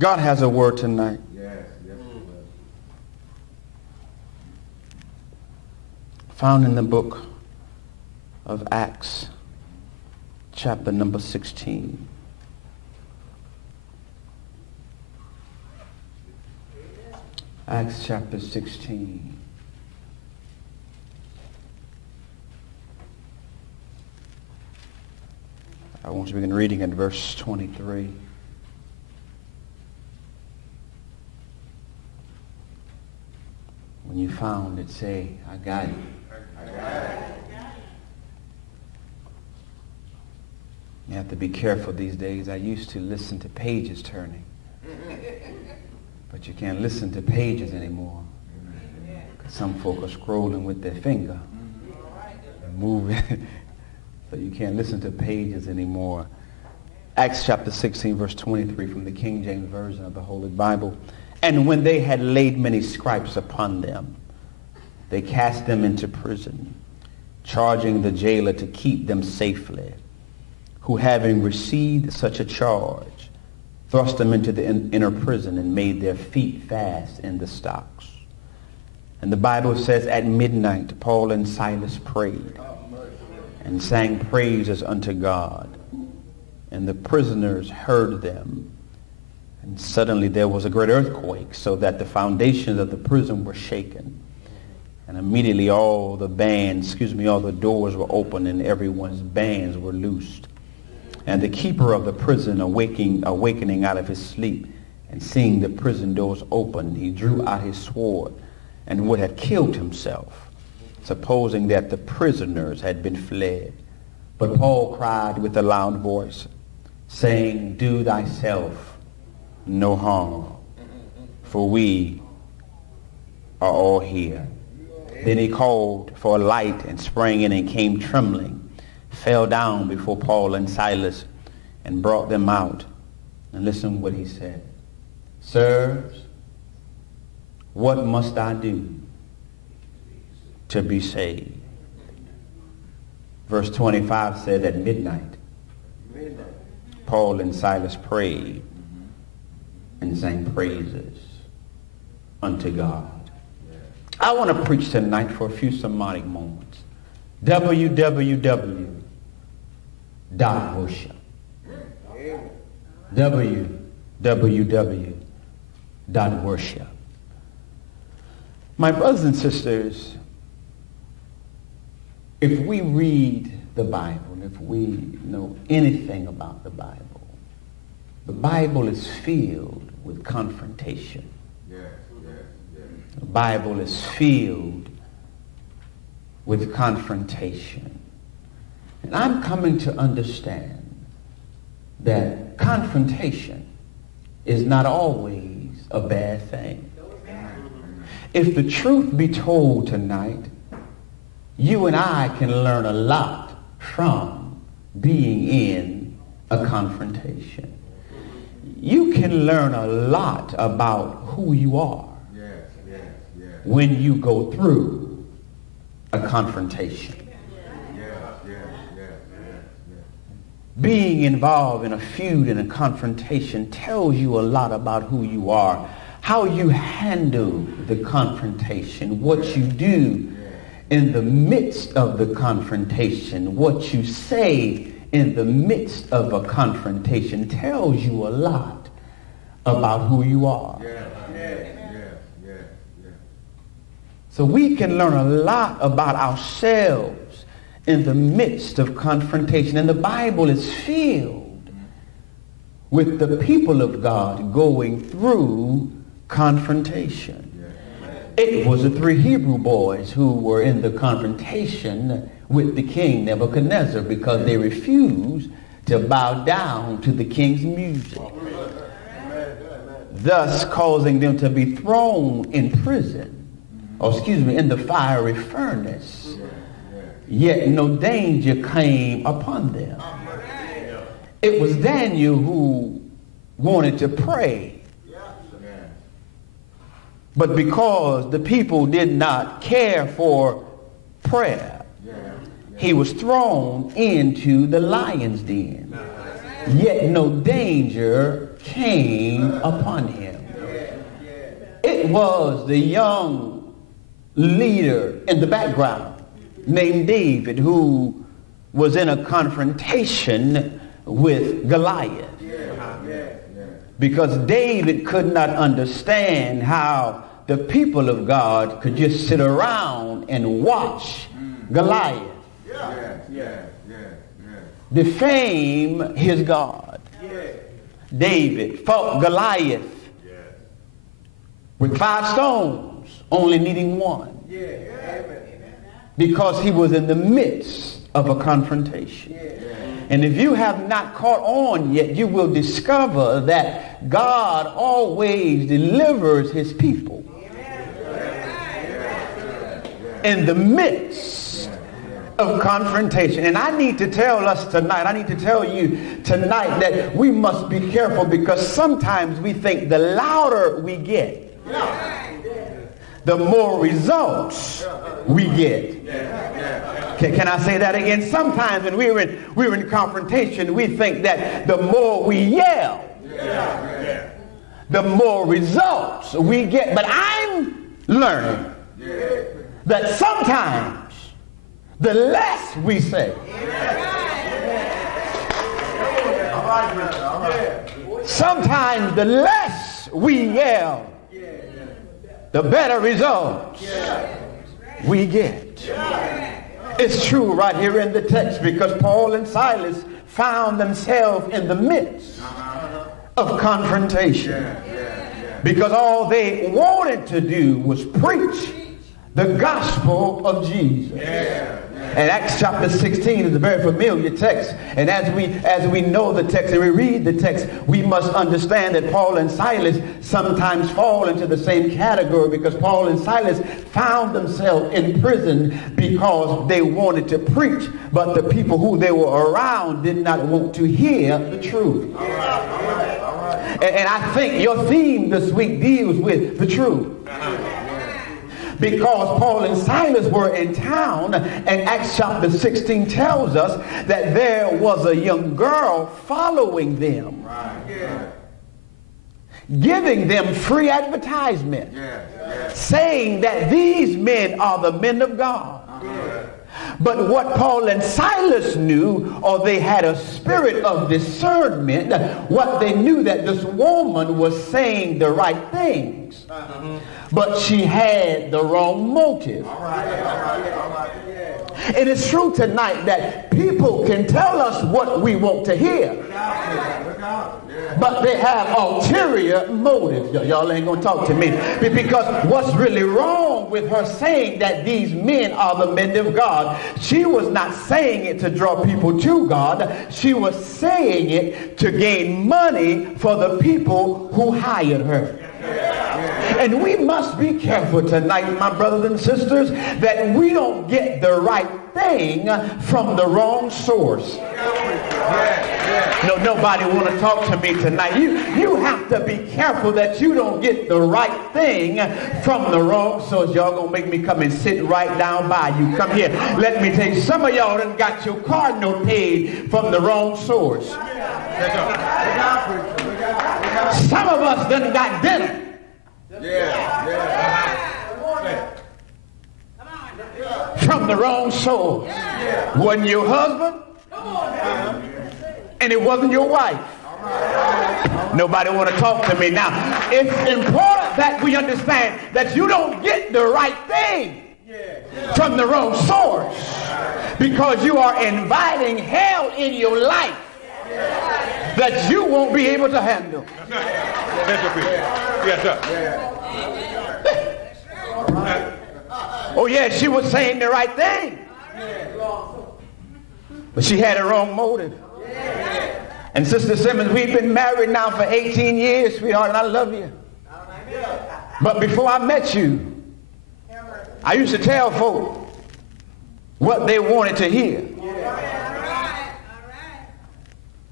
God has a word tonight. Yes, yes, Found in the book of Acts, chapter number 16. Acts chapter 16. I want to begin reading at verse 23. When you found it, say, I got it. I got it. You have to be careful these days. I used to listen to pages turning. But you can't listen to pages anymore. Because some folk are scrolling with their finger and moving. So you can't listen to pages anymore. Acts chapter 16, verse 23 from the King James Version of the Holy Bible. And when they had laid many stripes upon them, they cast them into prison, charging the jailer to keep them safely, who having received such a charge, thrust them into the inner prison and made their feet fast in the stocks. And the Bible says, at midnight, Paul and Silas prayed and sang praises unto God. And the prisoners heard them. And suddenly there was a great earthquake, so that the foundations of the prison were shaken. And immediately all the doors were opened and everyone's bands were loosed. And the keeper of the prison, awakening out of his sleep and seeing the prison doors open, he drew out his sword and would have killed himself, supposing that the prisoners had been fled. But Paul cried with a loud voice, saying, do thyself no harm, for we are all here. Then he called for a light and sprang in and came trembling, fell down before Paul and Silas and brought them out. And listen what he said. Sirs, what must I do to be saved? Verse 25 said, at midnight, Paul and Silas prayed and sang praises unto God. I want to preach tonight for a few sermonic moments. www.worship. www.worship. My brothers and sisters, if we read the Bible, if we know anything about the Bible is filled with confrontation. The Bible is filled with confrontation. And I'm coming to understand that confrontation is not always a bad thing. If the truth be told tonight, you and I can learn a lot from being in a confrontation. You can learn a lot about who you are when you go through a confrontation. Being involved in a feud and a confrontation tells you a lot about who you are, how you handle the confrontation, what you do in the midst of the confrontation, what you say in the midst of a confrontation tells you a lot about who you are. So we can learn a lot about ourselves in the midst of confrontation. And the Bible is filled with the people of God going through confrontation. It was the three Hebrew boys who were in the confrontation with the king Nebuchadnezzar because they refused to bow down to the king's music, thus causing them to be thrown in prison, in the fiery furnace. Yet no danger came upon them. It was Daniel who wanted to pray, but because the people did not care for prayer, he was thrown into the lion's den. yet no danger came upon him. It was the young leader in the background named David who was in a confrontation with Goliath. Because David could not understand how the people of God could just sit around and watch Goliath defame his God. David fought Goliath with 5 stones, only needing 1. Because he was in the midst of a confrontation. And if you have not caught on yet, you will discover that God always delivers his people in the midst of confrontation. And I need to tell us tonight, I need to tell you tonight that we must be careful, because sometimes we think the louder we get, the more results we get. Can I say that again? Sometimes when we're in confrontation, we think that the more we yell, the more results we get. But I'm learning that sometimes the less we say, sometimes the less we yell, the better results we get. It's true right here in the text, because Paul and Silas found themselves in the midst of confrontation. Because all they wanted to do was preach the gospel of Jesus. And Acts chapter 16 is a very familiar text. And as we know the text and we read the text, we must understand that Paul and Silas sometimes fall into the same category, because Paul and Silas found themselves in prison because they wanted to preach, but the people who they were around did not want to hear the truth. And I think your theme this week deals with the truth. Because Paul and Silas were in town, and Acts chapter 16 tells us that there was a young girl following them, giving them free advertisement, saying that these men are the men of God. But what Paul and Silas knew, or they had a spirit of discernment, what they knew, that this woman was saying the right things, but she had the wrong motive. It is true tonight that people can tell us what we want to hear, but they have ulterior motives. Y'all ain't gonna talk to me, because what's really wrong with her saying that these men are the men of God? She was not saying it to draw people to God. She was saying it to gain money for the people who hired her. And we must be careful tonight, my brothers and sisters, that we don't get the right thing from the wrong source. No, nobody want to talk to me tonight. You have to be careful that you don't get the right thing from the wrong source. Y'all gonna make me come and sit right down by you. Come here. Let me tell you, some of y'all done got your car note paid from the wrong source. Some of us done got dinner. From the wrong source. Wasn't your husband, and it wasn't your wife. Nobody want to talk to me now. It's important that we understand that you don't get the right thing from the wrong source, because you are inviting hell in your life that you won't be able to handle. Oh yeah, she was saying the right thing, but she had a wrong motive. And Sister Simmons, we've been married now for 18 years, sweetheart, and I love you. But before I met you, I used to tell folk what they wanted to hear,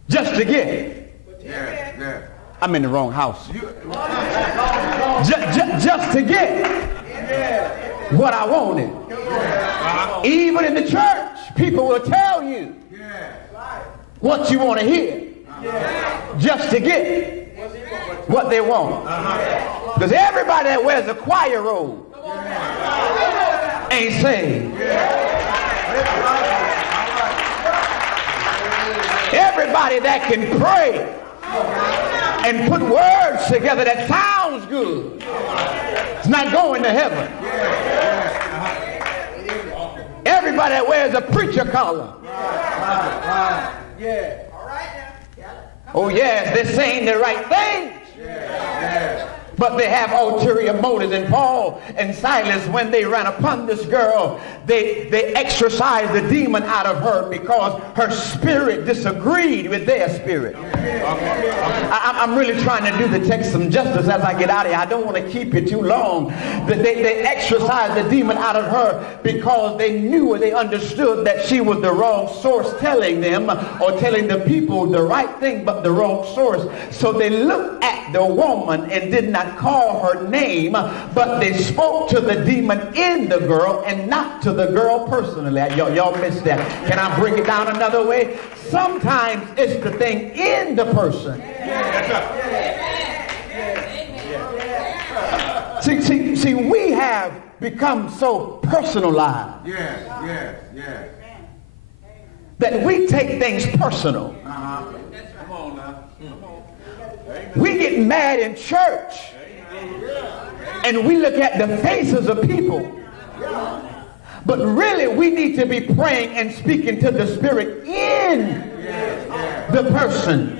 just to get it. I'm in the wrong house. Just to get what I wanted. Even in the church, people will tell you what you want to hear. just to get what they want. Because everybody that wears a choir robe ain't saved. Everybody that can pray and put words together that sounds good is not going to heaven. Everybody that wears a preacher collar, oh yes, they're saying the right things, but they have ulterior motives. And Paul and Silas, when they ran upon this girl, they exorcised the demon out of her because her spirit disagreed with their spirit. I'm really trying to do the text some justice as I get out of here. I don't want to keep it too long. They exorcised the demon out of her because they knew or they understood that she was the wrong source telling them or telling the people the right thing but the wrong source. So they looked at the woman and did not call her name, but they spoke to the demon in the girl and not to the girl personally. Y'all missed that. Can I bring it down another way? Sometimes it's the thing in the person. See, we have become so personalized that we take things personal. We get mad in church and we look at the faces of people, but really we need to be praying and speaking to the spirit in the person,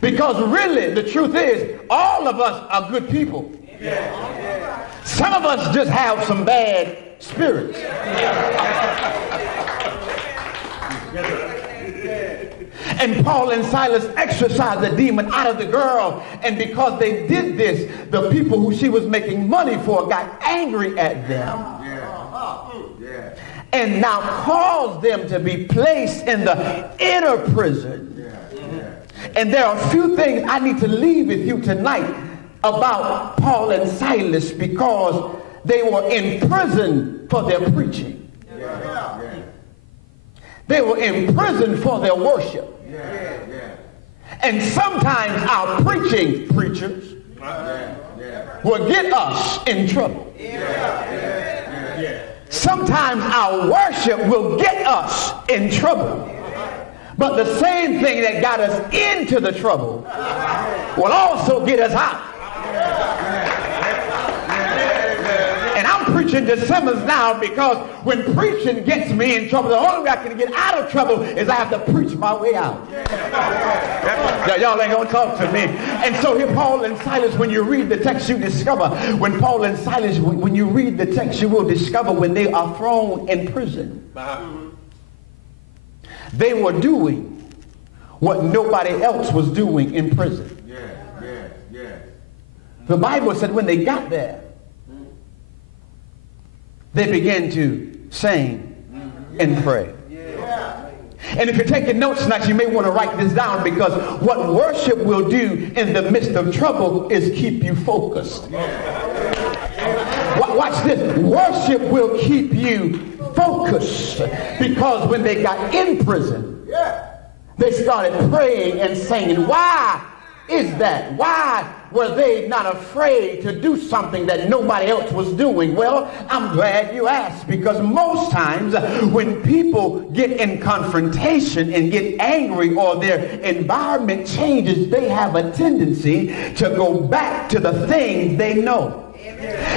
because really the truth is all of us are good people. Some of us just have some bad spirits. And Paul and Silas exorcised the demon out of the girl, and because they did this, the people who she was making money for got angry at them and now caused them to be placed in the inner prison. And there are a few things I need to leave with you tonight about Paul and Silas, because they were in prison for their preaching. They were in prison for their worship. And sometimes our preachers will get us in trouble. Sometimes our worship will get us in trouble. But the same thing that got us into the trouble will also get us out. And I'm preaching to Simmons now, because when preaching gets me in trouble, the only way I can get out of trouble is I have to preach my way out. Y'all ain't gonna talk to me. And so here Paul and Silas, when you read the text, you discover when Paul and Silas, when you read the text, you will discover when they are thrown in prison, they were doing what nobody else was doing in prison. The Bible said when they got there, they began to sing and pray. And if you're taking notes tonight, you may want to write this down, because what worship will do in the midst of trouble is keep you focused. Watch this. Worship will keep you focused, because when they got in prison, they started praying and singing. Why is that? Why were they not afraid to do something that nobody else was doing? Well, I'm glad you asked, because most times when people get in confrontation and get angry, or their environment changes, they have a tendency to go back to the things they know.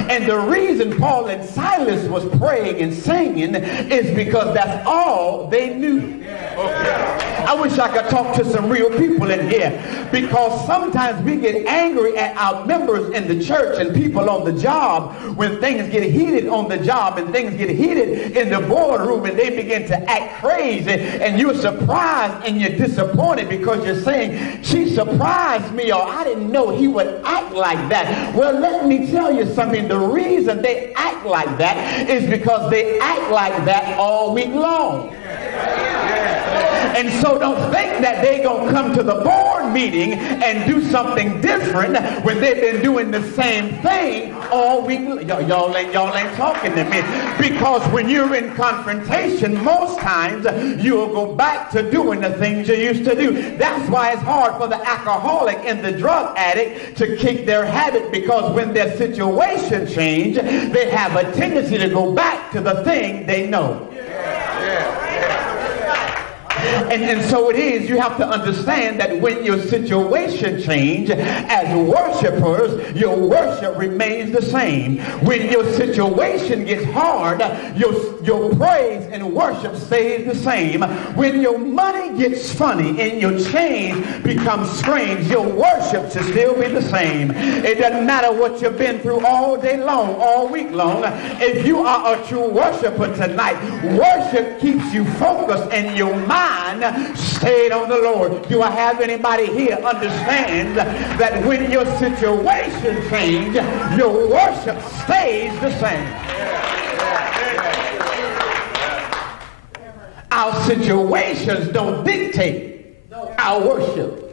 And the reason Paul and Silas was praying and singing is because that's all they knew. I wish I could talk to some real people in here, because sometimes we get angry at our members in the church and people on the job when things get heated on the job and things get heated in the boardroom and they begin to act crazy, and you're surprised and you're disappointed because you're saying, she surprised me, or I didn't know he would act like that. Well, let me tell you something. The reason they act like that is because they act like that all week long. And so don't think that they're going to come to the board board meeting and do something different when they've been doing the same thing all week. Y'all ain't talking to me. Because when you're in confrontation, most times you'll go back to doing the things you used to do. That's why it's hard for the alcoholic and the drug addict to kick their habit, because when their situation changes, they have a tendency to go back to the thing they know. And so it is, you have to understand that when your situation changes, as worshipers, your worship remains the same. When your situation gets hard, your praise and worship stays the same. When your money gets funny and your change becomes strange, your worship should still be the same. It doesn't matter what you've been through all day long, all week long. If you are a true worshiper tonight, worship keeps you focused and your mind stayed on the Lord. Do I have anybody here understands that when your situation changes, your worship stays the same? Our situations don't dictate our worship.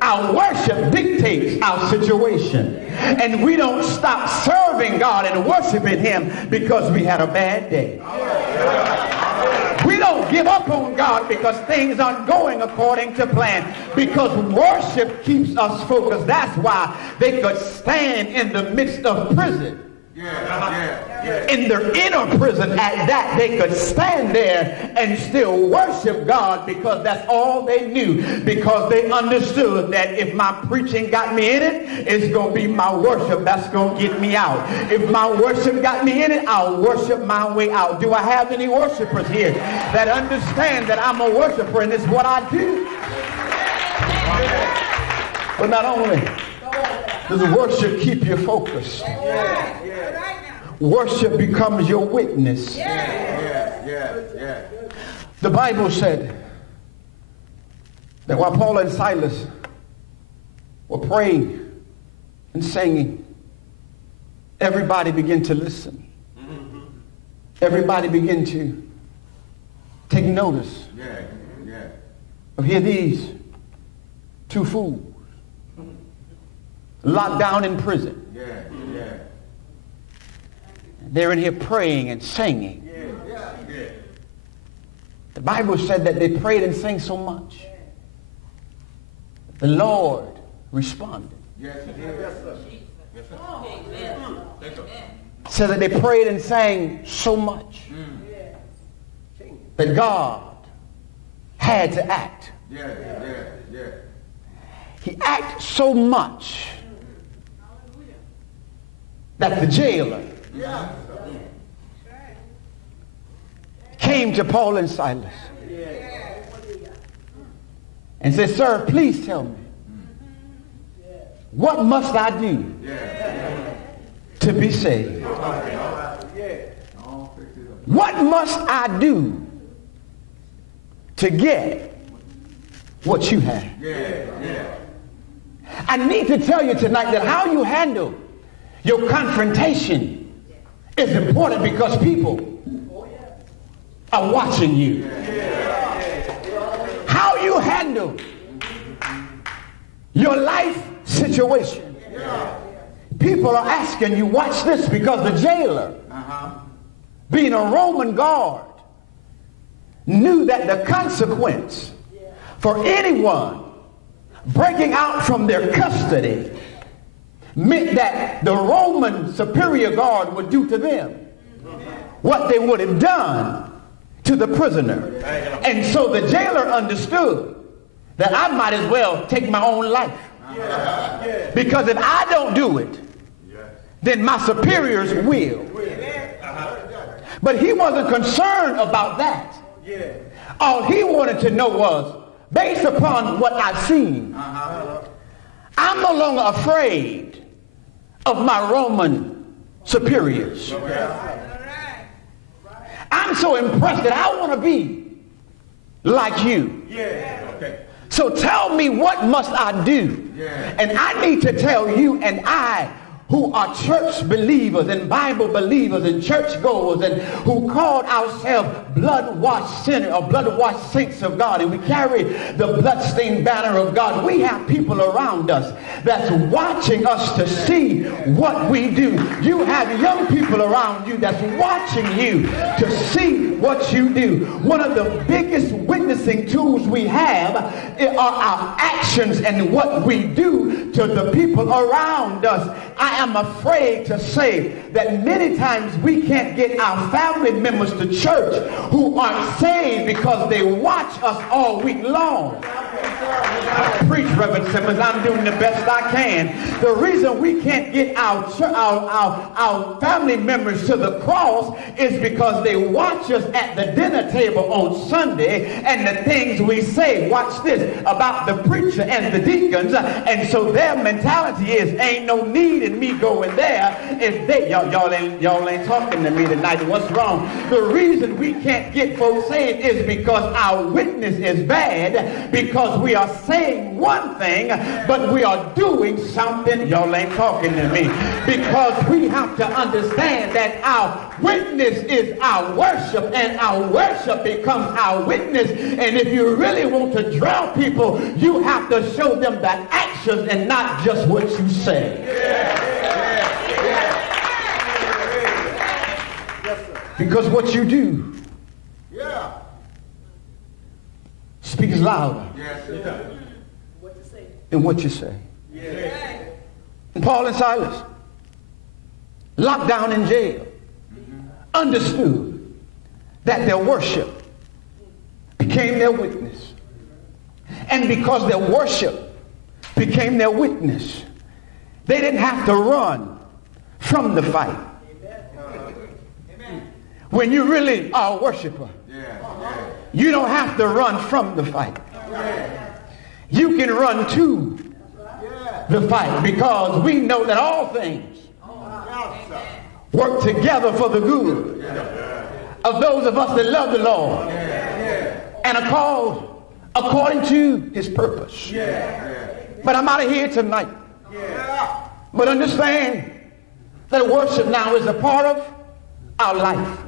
Our worship dictates our situation. And we don't stop serving God and worshiping Him because we had a bad day. We don't give up on God because things aren't going according to plan. Because worship keeps us focused. That's why they could stand in the midst of prison. In their inner prison at that, they could stand there and still worship God, because that's all they knew. Because they understood that if my preaching got me in it, it's going to be my worship that's going to get me out. If my worship got me in it, I'll worship my way out. Do I have any worshipers here that understand that I'm a worshiper and it's what I do? But not only does worship keep you focused, worship becomes your witness. The Bible said that while Paul and Silas were praying and singing, everybody began to listen. Everybody began to take notice of here these two fools locked down in prison. They're in here praying and singing. The Bible said that they prayed and sang so much. The Lord responded. Said that they prayed and sang so much that God had to act. He acted so much that the jailer came to Paul and Silas and said, "Sir, please tell me, what must I do to be saved? What must I do to get what you have?" I need to tell you tonight that how you handle your confrontation is important, because people are watching you. How you handle your life situation. People are asking you, watch this, because the jailer, being a Roman guard, knew that the consequence for anyone breaking out from their custody meant that the Roman superior guard would do to them what they would have done to the prisoner. And so the jailer understood that I might as well take my own life. Because if I don't do it, then my superiors will. But he wasn't concerned about that. All he wanted to know was, based upon what I've seen, I'm no longer afraid of my Roman superiors. I'm so impressed that I want to be like you. So tell me, what must I do? And I need to tell you and I who are church believers and Bible believers and churchgoers and who called ourselves blood-washed sinners or blood-washed saints of God, and we carry the bloodstained banner of God. We have people around us that's watching us to see what we do. You have young people around you that's watching you to see what you do. One of the biggest witnessing tools we have are our actions and what we do to the people around us. I am afraid to say that many times we can't get our family members to church who aren't saved because they watch us all week long. I preach, Reverend Simmons. I'm doing the best I can. The reason we can't get our family members to the cross is because they watch us at the dinner table on Sunday and the things we say, watch this, about the preacher and the deacons, and so their mentality is, ain't no need in me going there. If they, y'all ain't talking to me tonight. What's wrong? The reason we can't get folks saved is because our witness is bad, because we are saying one thing, but we are doing something. Y'all ain't talking to me. Because we have to understand that our witness is our worship, and our worship becomes our witness. And if you really want to draw people, you have to show them the actions and not just what you say. Because what you do speaks louder than what you say. And Paul and Silas, locked down in jail, understood that their worship became their witness. And because their worship became their witness, they didn't have to run from the fight. When you really are a worshiper, you don't have to run from the fight. You can run to the fight, because we know that all things work together for the good of those of us that love the Lord and are called according to his purpose. But I'm out of here tonight. But understand that worship now is a part of our life.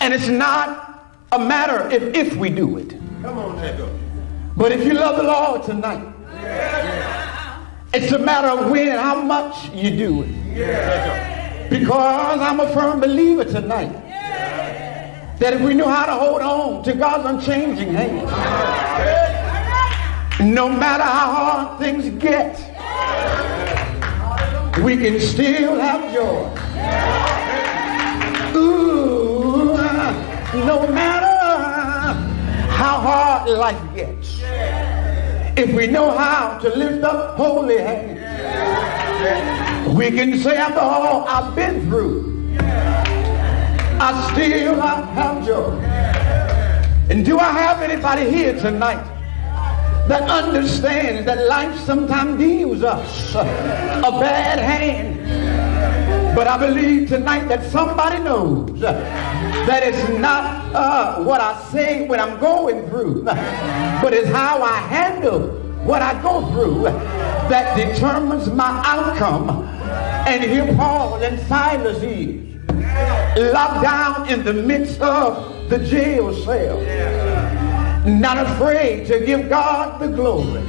And it's not a matter if we do it. But if you love the Lord tonight, it's a matter of when and how much you do it. Because I'm a firm believer tonight that if we know how to hold on to God's unchanging hand, no matter how hard things get, we can still have joy. Ooh, no matter how hard life gets, if we know how to lift up holy hands, we can say, after all I've been through, I still have joy. And do I have anybody here tonight that understands that life sometimes deals us a bad hand? But I believe tonight that somebody knows that it's not what I say when I'm going through, but it's how I handle what I go through that determines my outcome. And here Paul and Silas is locked down in the midst of the jail cell, not afraid to give God the glory.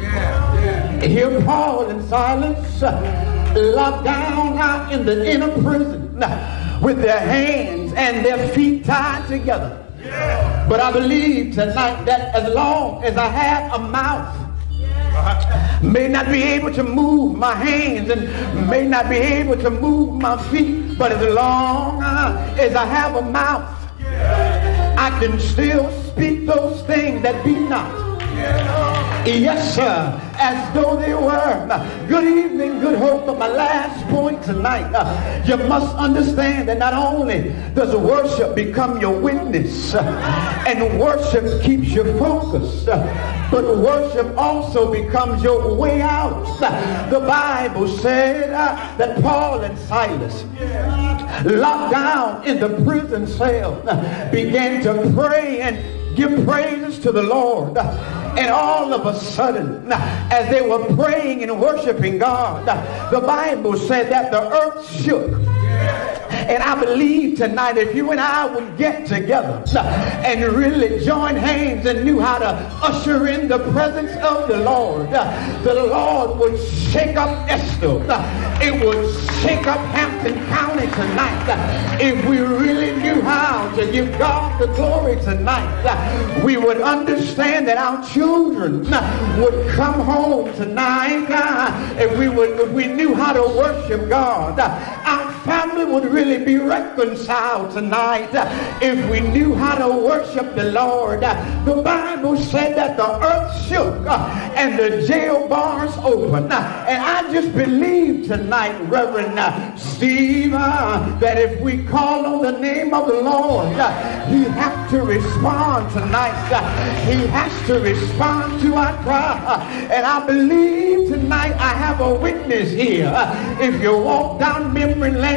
Here Paul and Silas locked down out in the inner prison with their hands and their feet tied together. But I believe tonight that as long as I have a mouth, may not be able to move my hands and may not be able to move my feet, but as long as I have a mouth, I can still speak those things that be not. Yes, sir, as though they were. Good evening, good hope. But my last point tonight, you must understand that not only does worship become your witness, and worship keeps you focused, but worship also becomes your way out. The Bible said that Paul and Silas, locked down in the prison cell, began to pray and give praises to the Lord. And all of a sudden, as they were praying and worshiping God, the Bible said that the earth shook. And I believe tonight if you and I would get together and really join hands and knew how to usher in the presence of the Lord would shake up Esther. It would shake up Hampton County tonight. If we really knew how to give God the glory tonight, we would understand that our children would come home tonight. If we knew how to worship God, our family would really be reconciled tonight. If we knew how to worship the Lord, the Bible said that the earth shook and the jail bars opened. And I just believe tonight, Reverend Steve, that if we call on the name of the Lord, he has to respond tonight. He has to respond to our cry. And I believe tonight I have a witness here. If you walk down memory lane,